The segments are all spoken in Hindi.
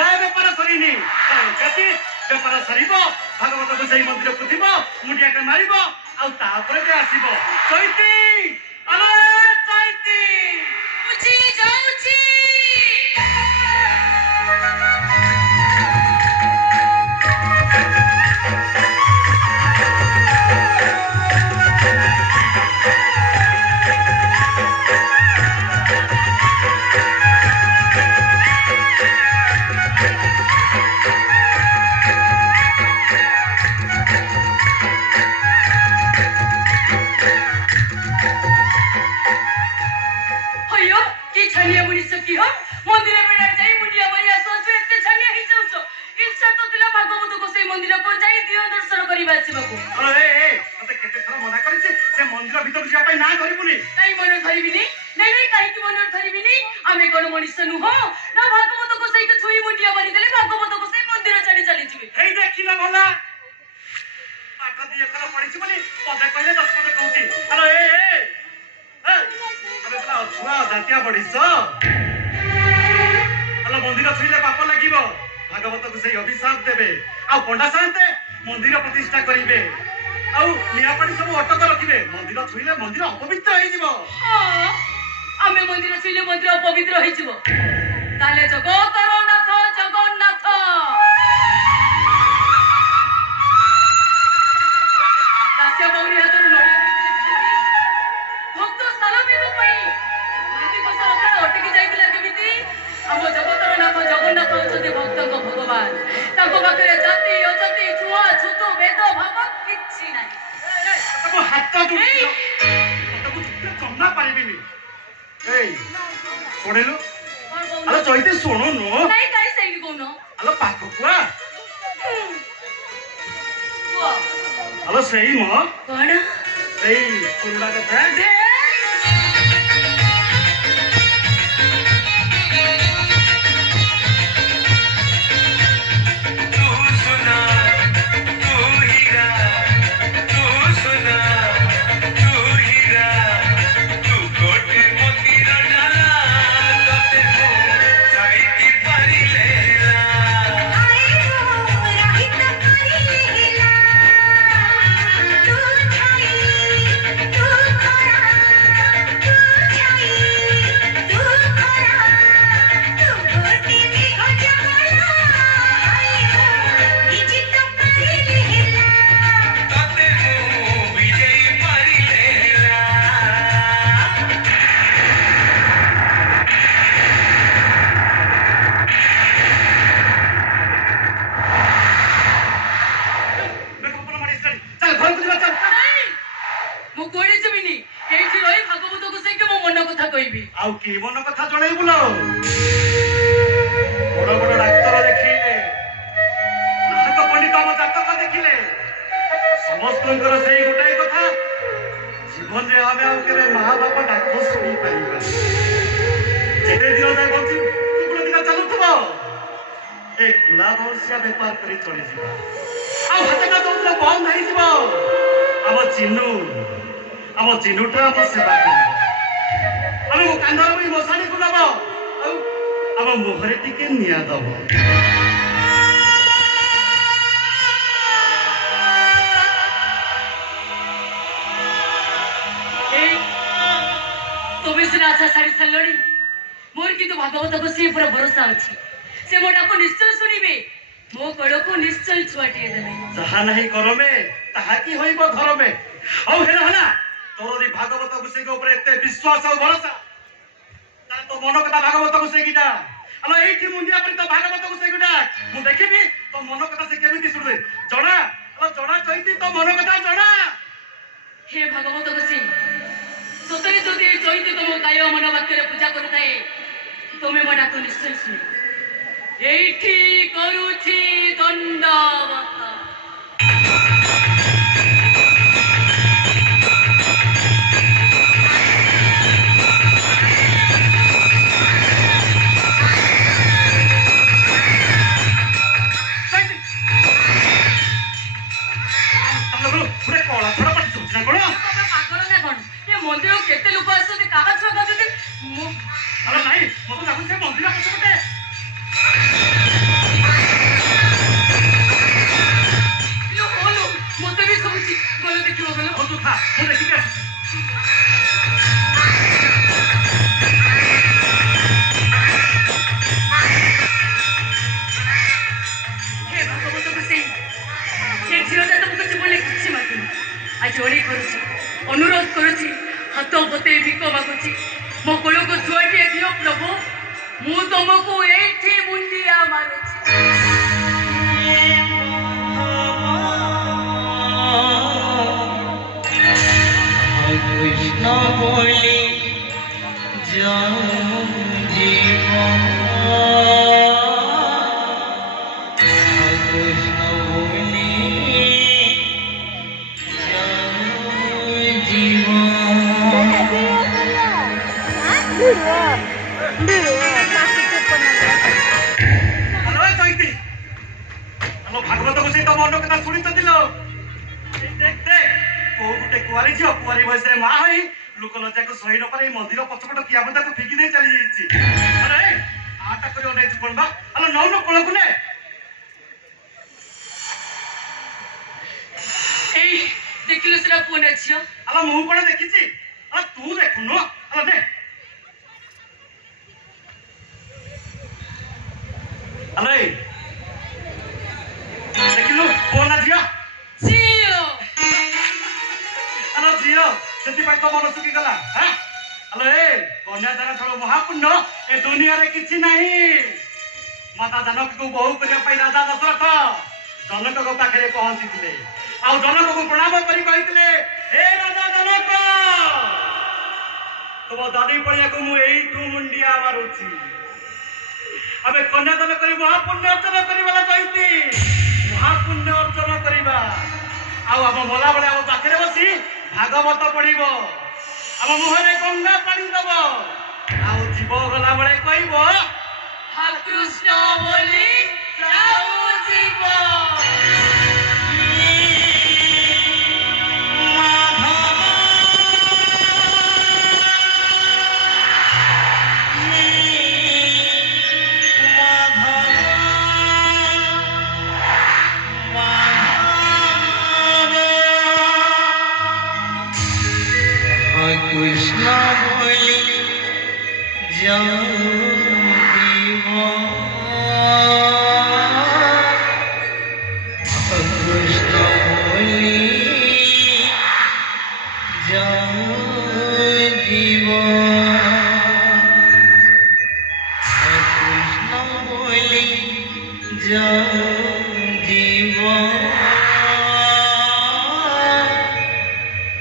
जाए बेपार सरीनी बेपार सरीब भागवत को सही मंदिर को थी मुंडिया मारिब आउे आसब चैती अरे चैती मंदिर छुईले पाप लगे भागवत को सही अभिशाप देवे पंडा साहते मंदिर प्रतिष्ठा करेंगे नियापाड़ी सब अटक रखिए मंदिर छुईले मंदिर अपवित्र आमे मंदिर छुईले मंदिर अपवित्र ताले जगतर नाथ जगन्नाथ दास्य बौरी हाथ भक्त स्थान अटकी जाइला केमिति आम जगतर नाथ जगन्नाथ होती भक्त भगवान पाखे जाति अजाति छुआ छूत भेद भाव किछि नाही हाथ जमा पारि शुणिलु अलो चैते शुणुनु नहीं काई सही कोन अलो पाख कुआ अलो सही म कोन सही पुरला कथा की मन कथा जन बुल बड़ बड़ डाक्तर देखिले नाहक पंडित आम जातक देखिले समस्त से गोटाए कथा जीवन में आम आगे माँ बाप डाक शुणी पार जेते दिन जाए बची गोटे दिन चलुव ए कुला बसिया बेपार कर चली हाथ दौड़ बंद हो आम चिन्नुटा आम सेवा कर आम कांधर भी मशाणी को नब आम मुहरे टिके निया दब तुम्हें सिना अच्छा सारी सारे मोर किंतु भागवत को सी पूरा भरोसा अच्छी से मोटा को निश्चय शुणवे मो कड़ को निश्चय छुआटे देवे जहा नहीं कर में ताहा की होइबो घर में औ हेला हला तोर भागवत को से ऊपर एते विश्वास और भरोसा तो मन कथा भागवत को से गिटा अलो एठी मुंडिया पर तो भागवत को से गिटा मु देखिबी तो मन कथा से केमिति सुनबे जणा अलो जणा चैती तो मन कथा जणा हे भागवत को से सतरे जदि चैती तुम काय मन वाक्य पूजा करताए तुम्हें मोटा को निश्चय सुने एठी करूछि दंडवत मंदिर केते लोक आसते काहा छुआ गाजते अरे नहीं मत लागु से मंदिर पछपटे ମୁଁ ଦେଖିକି ଆସୁଛି। ହେ ଭାଗବତକୁ ସେଇ ଏ ଝିଅଟା ତମକୁ ଜୀବନରେ କିଛି ମାଗୁନି ଆଜି ଅଳି କରୁଛି ଅନୁରୋଧ କରୁଛି ହାତ ବତେଇ ଭିକ ମାଗୁଛି ମୋ କୋଳକୁ ଛୁଆଟିଏ ଦିଅ ପ୍ରଭୁ ମୁଁ ତମକୁ ଏଇଠି ମୁଣ୍ଡିଆ ମାରୁଛି। কৃষ্ণ বলি জীবন কৃষ্ণ বলি ହ୍ୟାଲୋ ଚୈତି ହ୍ୟାଲୋ ଭାଗବତକୁ ସେଇ ତମ ଅନ୍ନ କଥା ଶୁଣିଛନ୍ତି ଲୋ ଦେଖ କୋଉ ଗୋଟେ କୁଆରୀ ଝିଅ କୁଆରୀ ବୟସରେ ମା ହୋଇ ଲୋକ ଲଜ୍ଜାକୁ ସହି ନ ପାରି ମନ୍ଦିର ପଛପଟ କିଆବତାକୁ ଫିକି ଦେଇ ଚାଲି ଯାଇଛି। ଆରେ ଆଟା କରି ଅନେଇଛୁ କଣ ବା ଆଲୋ ନଉନ କୋଳକୁ ନେ। ଏଇ ଦେଖିଲୁ ସେଟା ପୁଅ ନା ଝିଅ ଆଲୋ ମୁଁ କଣ ଦେଖିଛି ଆଲୋ ତୁ ଦେଖୁନୁ ଆଲୋ ଦେ ଆଲୋ ଏଇ ଦେଖିଲୁ ପୁଅ ନା ଝିଅ ଝିଅ ଆଲୋ ଝିଅ ସେଥିପାଇଁ ତ ମନ ଶୁଖିଗଲା। ଆଲୋ ଏ କନ୍ୟାଦାନ ଠାରୁ ମହାପୁଣ୍ୟ ଏ ଦୁନିଆରେ କିଛି ନାହିଁ। ମାତା ଜାନକୀକୁ ବୋହୂ କରିବା ପାଇଁ ରାଜା ଦଶରଥ ଜନକଙ୍କ ପାଖରେ ପହଞ୍ଚିଥିଲେ ଆଉ ଜନକକୁ ପ୍ରଣାମ କରି କହିଥିଲେ ହେ ରାଜା ଜନକ ତୁମ ଦାଦି ପଡ଼ିଆକୁ ମୁଁ ଏଇଠୁ ମୁଣ୍ଡିଆ ମାରୁଛି। ଆମେ କନ୍ୟାଦାନ କରି ମହାପୁଣ୍ୟ ଅର୍ଜନ କରିବା ଚାହିଁନ୍ତି ମହାପୁଣ୍ୟ ଅର୍ଜନ କରିବା ଆଉ ଆମ ମଲାବେଳେ ଆମ ପାଖରେ ବସି ଭାଗବତ ପଢିବ ଆମ ମୁହଁରେ ଗଙ୍ଗା ପାଣି ଦବ ଆଉ ଯିବ ଗଲାବେଳେ କହିବ ହା କୃଷ୍ଣ ବୋଲି ଯାଉଯିବ। কৃষ্ণ বলি কৃষ্ণ বলি জীব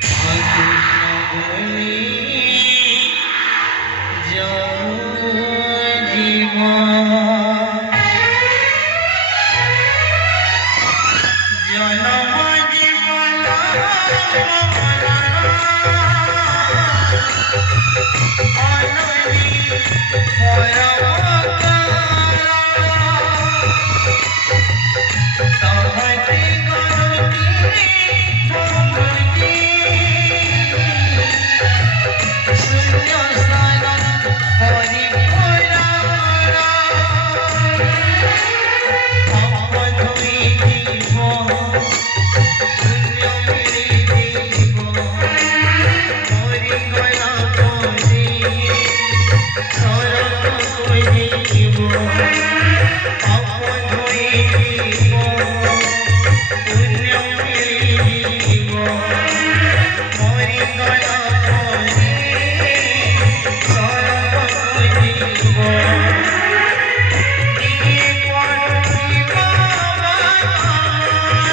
কৃষ্ণ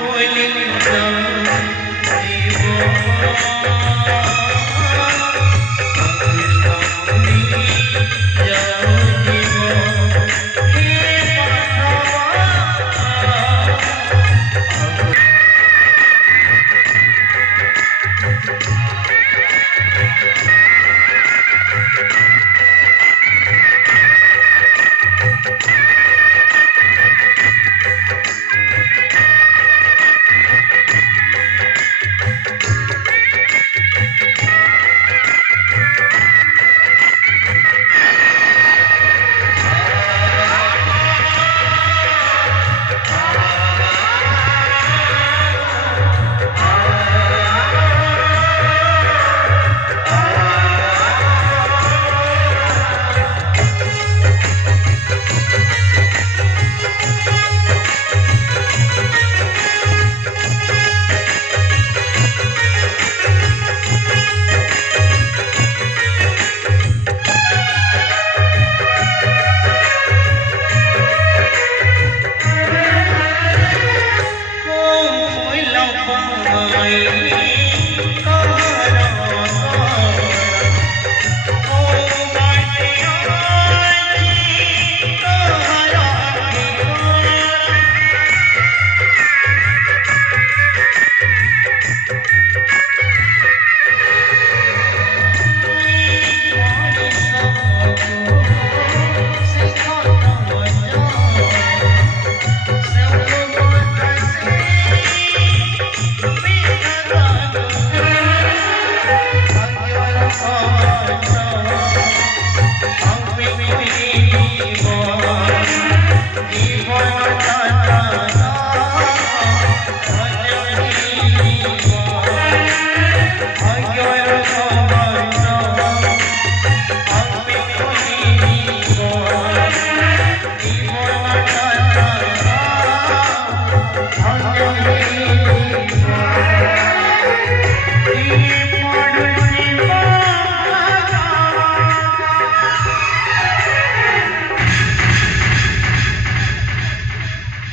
বলি জীব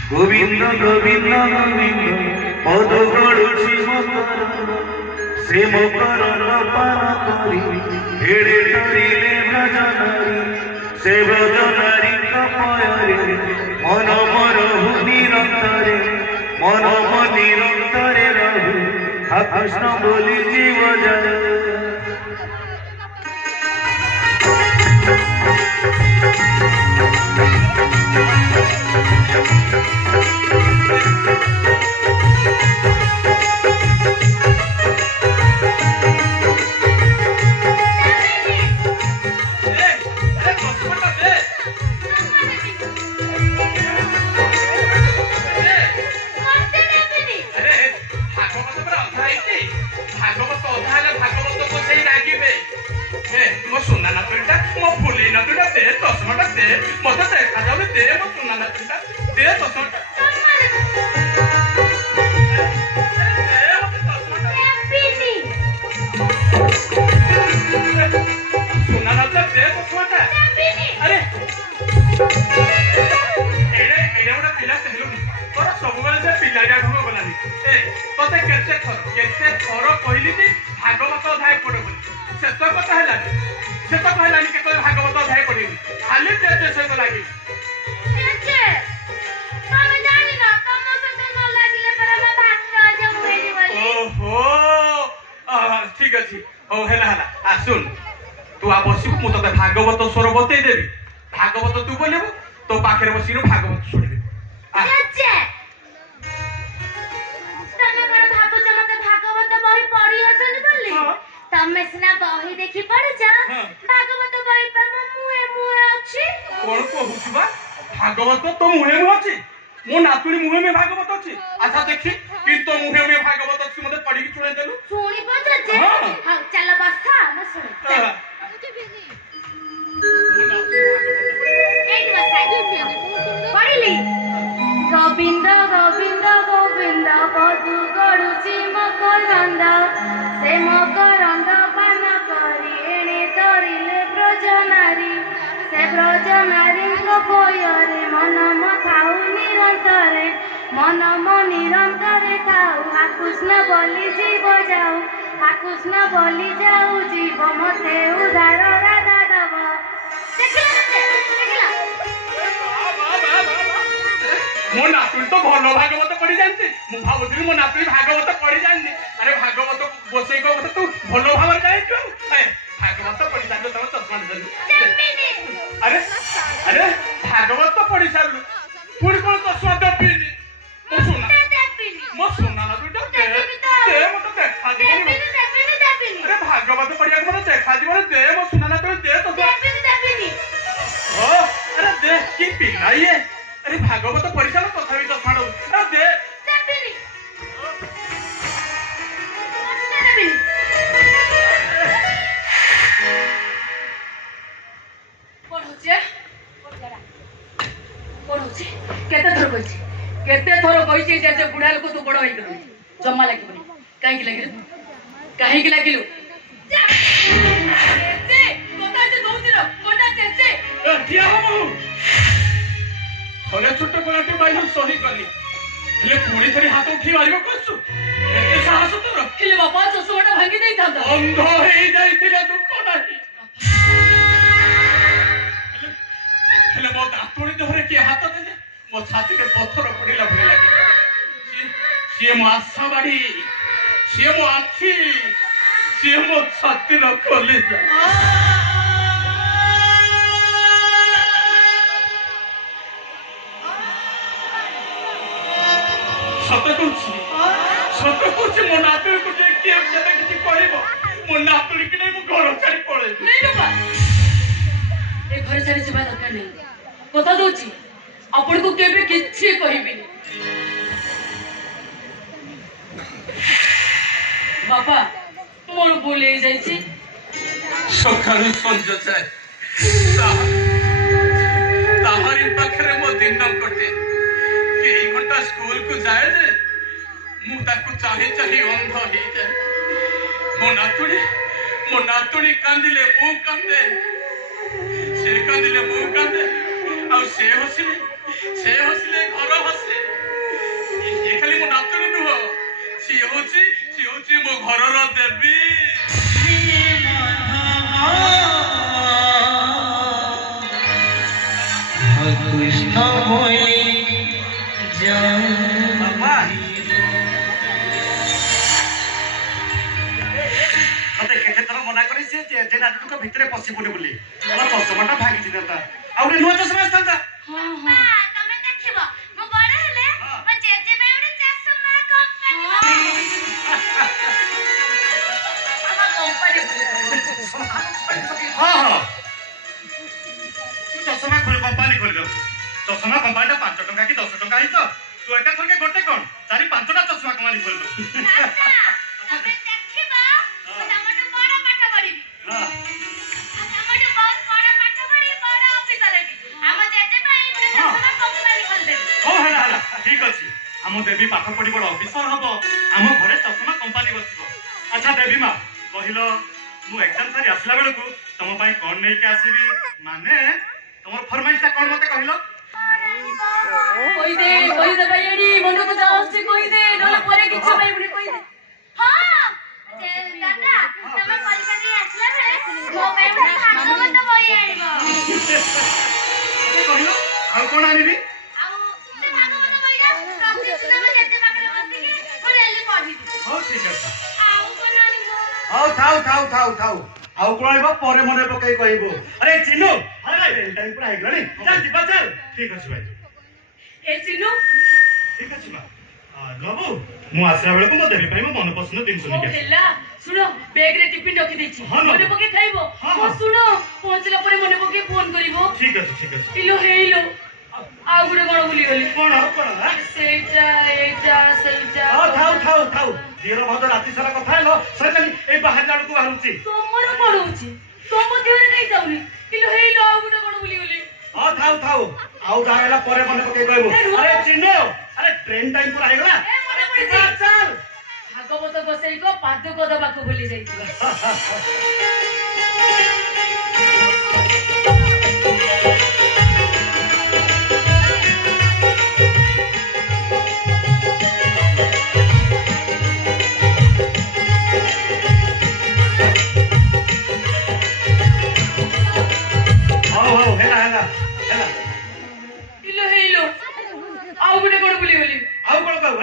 गोविंद गोविंद गोविंद पद गड़ुछि मकर से मकर पान करी हेड़े धरिले ब्रजनारी से ब्रजनारी कपयरे मन मरहु निरंतरे मन निरंतरे रहु हा कृष्ण बोली जीव जय ठीक अच्छी ओ हेला हेला आसुन तू आ बसिबु मु तते भागवत स्वर बतई देबी भागवत तू बोलेबु तो पाखरे बसिनु भागवत सुनिबे चाचा तमे कोन भाबुछ मते भागवत बही पढी आसनी बोली तमे सिना बही देखि पढछ भागवत बही पर मुहे मुहे अछि कोन कहूछबा भागवत तो मुहे मुहे अछि मो नातुनी मुहे में भागवत अछि अच्छा देखि कि तो मुहे में भागवत अछि मते पढी कि सुनै देलु सुनी बजजे हां चल बसा न सुन पढ़िली गोविंद गोविंद गोविंद पदु गड़ुछि मकरंद से मकरंद पान करी एणे धरिले ब्रजनारी से ब्रजनारी पयरे मन थाउ निरंतरे मन निरंतरे थाउ हा कृष्ण बोली जीव जाऊ हा कृष्ण बोली जाऊ जीव मते उधार राधा दब मो नातुनी तो भलो भागवत पढ़ी जानछि मु भाबुଥିଲି मो नातुनी भागवत पढ़ी जानछि अरे भागवत बसई को तू भलो भाबर जाइछु ए भागवत पढ़ी जानलो तम चश्मा दे अरे अरे भागवत तो पढ़ी सारलु पुणी कोन चश्मा देबिनी मो सुना ना तू दे मत देखा दिबनी अरे भागवत पढ़िया को मत देखा दिबनी दे मो सुना ना तू दे तो देबिनी ओ अरे दे की पिला ये अरे भागवत पढ़ी सारलो तथापि चश्मा दो अरे दे देबिनी पढ़ुचे केते थर कहिछि जे बुढ़ा लोक तू बड़ होई गलो जम्मा लागिबनी काहे की लागिलु चेचे कोता जे दोउतिर कोटा चेचे ए किया हमु थले छोट कोलाटे बाइल सही कली ହେଲେ ପୁଣି ଥରେ ହାତ ଉଠି ମାରିବ କହୁଛୁ ଏତେ ସାହସ ତୋର ହେଲେ ବାପା ଚଷମାଟା ଭାଙ୍ଗି ଦେଇଥାନ୍ତା। ଅନ୍ଧ ହେଇଯାଇଥିଲେ ଦୁଃଖ ନାହିଁ ହେଲେ ମୋ ଦାନ୍ତୁଣି ଦେହରେ କିଏ ହାତ ଦେଲେ ମୋ ଛାତିରେ ପଥର ପଡ଼ିଲା ଭଳି ଲାଗେ। ସିଏ ମୋ ଆଶା ବାଢି ସିଏ ମୋ ଆଖି ସିଏ ମୋ ଛାତିର କଲିଜା। ସତ କହୁଛି ମୋ ନାତୁଣୀକୁ ଯେ କିଏ ଯେତେ କିଛି କହିବ ମୋ ନାତୁଣୀକି ନେଇ ମୁଁ ଘର ଛାଡ଼ି ପଳେଇବି। ନାଇଁ ବାପା ଏ ଘର ଛାଡ଼ି ଯିବା ଦରକାର ନାହିଁ। କଥା ଦଉଛି ଆପଣଙ୍କୁ କେବେ କିଛି କହିବିନି। ବାପା ମୋର ଭୁଲ ହେଇଯାଇଛି। ସକାଳୁ ସଞ୍ଜ ଯାଏ ତାହାରି ପାଖରେ ମୋ ଦିନ କଟେ। କେଇ ଘଣ୍ଟା ସ୍କୁଲକୁ ଯାଏ ଯେ ମୁଁ ତାକୁ ଚାହିଁ ଚାହିଁ ଅନ୍ଧ ହେଇଯାଏ। ମୋ ନାତୁଣୀ କାନ୍ଦିଲେ ମୁଁ କାନ୍ଦେ ସେ କାନ୍ଦିଲେ ମୁଁ କାନ୍ଦେ ଆଉ ସେ ହସିଲେ ଘର ହସେ। ଏ ଖାଲି ମୋ ନାତୁଣୀ ନୁହଁ ସିଏ ହଉଛି ମୋ ଘରର ଦେବୀ। কৃষ্ণ বলি মতে কেতে থর মনা করেছে যে নাটুক ভিতরে পশিবনি বলি আমার চশমাটা ভাঙি দিতা আর নূয়া চশমা আসতা। ତମେ ଦେଖିବ ମୁଁ ବଡ ହେଲେ ମୋ ଜେଜେ ପାଇଁ ଗୋଟେ ଚଷମା କମ୍ପାନୀ চশমা কোম্পানি খুলে দেব। চশমা কোম্পানিটা 5 টাকা কি 10 টাকা হইতো তু একা থরকে গোটে কোন 4-5টা চশমা কোম্পানি খুলে দেব। ତମେ ଦେଖିବ ମୁଁ ତମଠୁ ବଡ ପାଠ ପଢିବି। ତମଠୁ ବହୁତ ବଡ ପାଠ ପଢି ବଡ ଅଫିସର ହେବି। ଆମ ଜେଜେ ପାଇଁ ଗୋଟେ ଚଷମା କମ୍ପାନୀ ଖୋଲିଦେବି। ହଉ ହେଲା ଠିକ ଅଛି। ଆମ ଦେବୀ ପାଠ ପଢି ବଡ ଅଫିସର ହବ ଆମ ଘରେ ଚଷମା କୋମ୍ପାନି ବସିବ। ଆଚ୍ଛା ଦେବୀ ମା କହିଲ ମୁଁ ଏକ୍ଜାମ ସାରି ଆସିଲା ବେଳକୁ ତମ ପାଇଁ କଣ ନେଇକି ଆସିବି ମାନେ ତମର ଫରମାଇଶଟା କଣ ମତେ କହିଲ? କହିଦେ ଭାଇଆଡି ମନକୁ ଯାହା ଆସୁଛି କହିଦେ ନହେଲେ ପରେ କିଛି ପାଇବୁନି କହିଦେ। ଦାଦା ତମେ କଲିକତା ଆସିଲା ବେଳେ ମୋ ପାଇଁ ଗୋଟେ ଭାଗବତ ବହି ଆଣିବ। କହିଲ ଆଉ କଣ ଆଣିବି? ଆଉ ସେ ଭାଗବତ ବହିଟା ପ୍ରତିଦିନ ମୋ ଜେଜେ ପାଖରେ ବସିକି ମୁଁ ଡେଲି ପଢିବି। ହଉ ଠିକ ଅଛି। ଆଉ କଣ ଆଣିବ? ହଉ ଥାଉ ଆଉ କଣ ଆଣିବ ପରେ ମନେ ପକେଇ କହିବୁ। ଆରେ ଚିନୁ ଆରେ ଟାଇମ୍ ପୁରା ହେଇଗଲାଣି ଚାଲ ଯିବା ଚାଲ। ଠିକ ଅଛି ଭାଇ ଏ ଚିନୁ ଠିକ ଅଛି ମା ବାବୁ ମୁଁ ଆସିଲା ବେଳକୁ ମୋ ଦେବୀ ପାଇଁ ମୋ ମନ ପସନ୍ଦ ଜିନିଷ ନେଇକି ଆସିବି। ହେଲା ଶୁଣ ବ୍ୟାଗରେ ଟିଫିନ ରଖିଦେଇଛି ମନେ ପକେଇ ଖାଇବ। ଶୁଣ ପହଞ୍ଚିଲା ପରେ ମନେ ପକେଇ ଫୋନ କରିବ। ଠିକ ଅଛି ଇଲୋ ହେଇଲୋ ଆଉ ଗୋଟେ କଣ ଭୁଲିଗଲି। କଣ ସେଇଟା ସେଇଟା ଥାଉ ଦିଅର ଭାତ ରାତି ସାରା କଥା ହେଲ ସରିଲାଣି ଏଇ ବାହାରିଲା ବେଳକୁ ବାହାରୁଛି। ତମର କଣ ହଉଛି ତମ ଦେହରେ କାଇଁ ଯାଉନି। ଇଲୋ ହେଇଲୋ ଆଉ ଗୋଟେ କଣ ଭୁଲିଗଲି। ଥାଉ ଆଉ ଯାହା ହେଲା ପରେ ମନେ ପକେଇ କହିବୁ। ଆରେ ଚିନୁ ଆରେ ଟ୍ରେନ ଟାଇମ୍ ପୁରା ହେଇଗଲା ଚାଲ। ଭାଗବତ ଗୋସାଇଙ୍କ ପାଦୁକ ଦବାକୁ ଭୁଲି ଯାଇଥିଲା। ହଉ ହେଲା ହେଇଲୋ ଆଉ ଗୋଟେ କଣ ଭୁଲିଗଲି। ଆଉ କଣ କହିବୁ?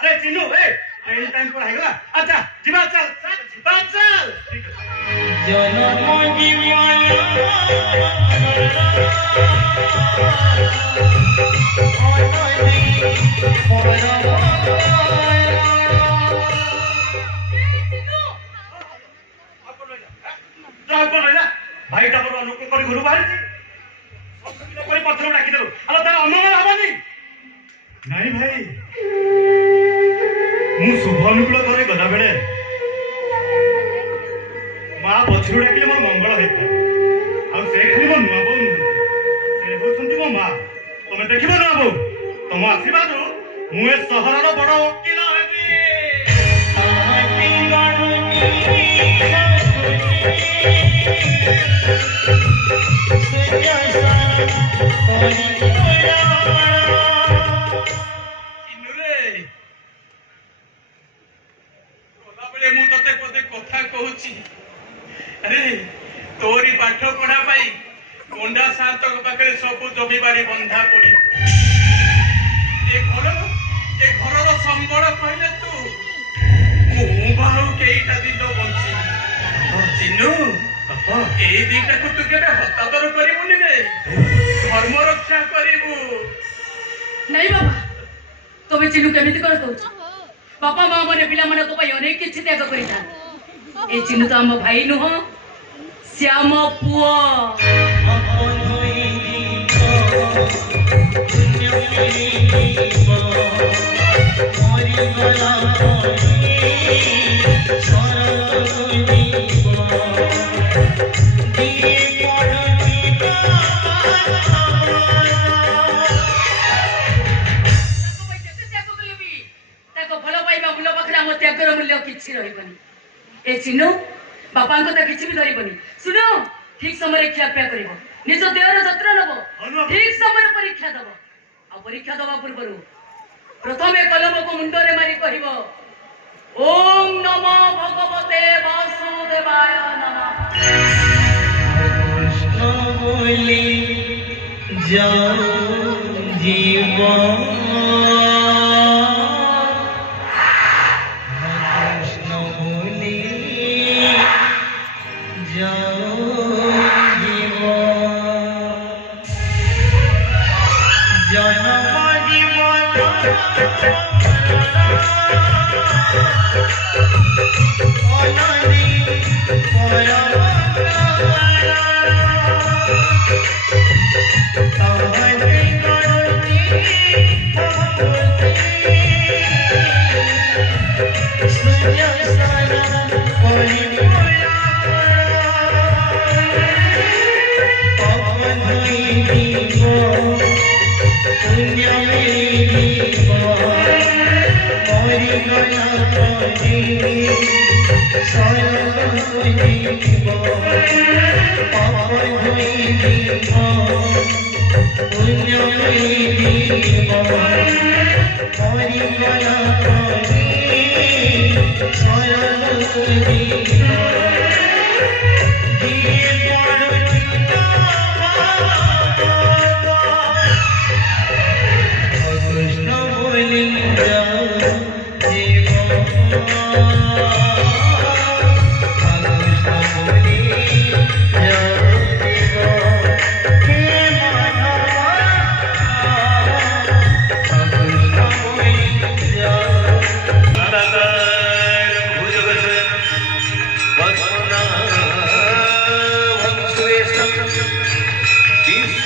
ଆରେ ଚିନୁ ଟ୍ରେନ ଟାଇମ୍ ପୁରା ହେଇଗଲା। ଆଚ୍ଛା ଯିବା ଚାଲ ଠିକ ଅଛି। জনম জীবন ଭାଇଟା ମୋର ଅନୁକୂଳ କରି ଘରୁ ବାହାରିଛି କରି ପଥର ଡାକିଦେଲୁ ଆଉ ତାର ଅମଳ ହବନି। ନାଇଁ ଭାଇ ମୁଁ ଶୁଭ ଅନୁକୂଳ ଘରେ ଗଲାବେଳେ ମା ପଛରୁ ଡାକିଲେ ମୋର ମଙ୍ଗଳ ହେଇଥାଏ। ଆଉ ସେ ଖାଲି ମୋ ନୂଆ ବୋଉ ନୁହନ୍ତି ସେ ହଉଛନ୍ତି ମୋ ମା। ତମେ ଦେଖିବ ନୂଆ ବୋଉ ତମ ଆଶୀର୍ବାଦରୁ ମୁଁ ଏ ସହରର ବଡ ଓକିଲ ହେବି। रे मु तते पते कथा कहूची अरे तोरी पाठ पढ़ा पाई गोंडा सात पाखे सब जमीबारी बंधा पड़ी ए घर संबल कहले तू मु बाहु केईटा दिन बंची चिन्नू ए दिटा को तू केबे हस्तांतर करिबुनी रे धर्म रक्षा करिबु नहीं बाबा तुम्हें चिन्नू केमिति कर कहूछ बापा माँ मैंने पिला मन को अनेक किसी त्याग कर ए चिन्नू तो आम भाई नुह श्याम पुआ त्यागर मूल्य किसी रही ए चिन्नू बापा को किसी भी धरबनी सुनो ठीक समय खियापिया कर निज देहर जत्न नब ठीक समय परीक्षा दब आ परीक्षा दबा पूर्व प्रथम कलम को मुंडरे मारी कह ओम नमो भगवते वासुदेवाय नमः कृष्ण बोली जाओ जीवन जीवन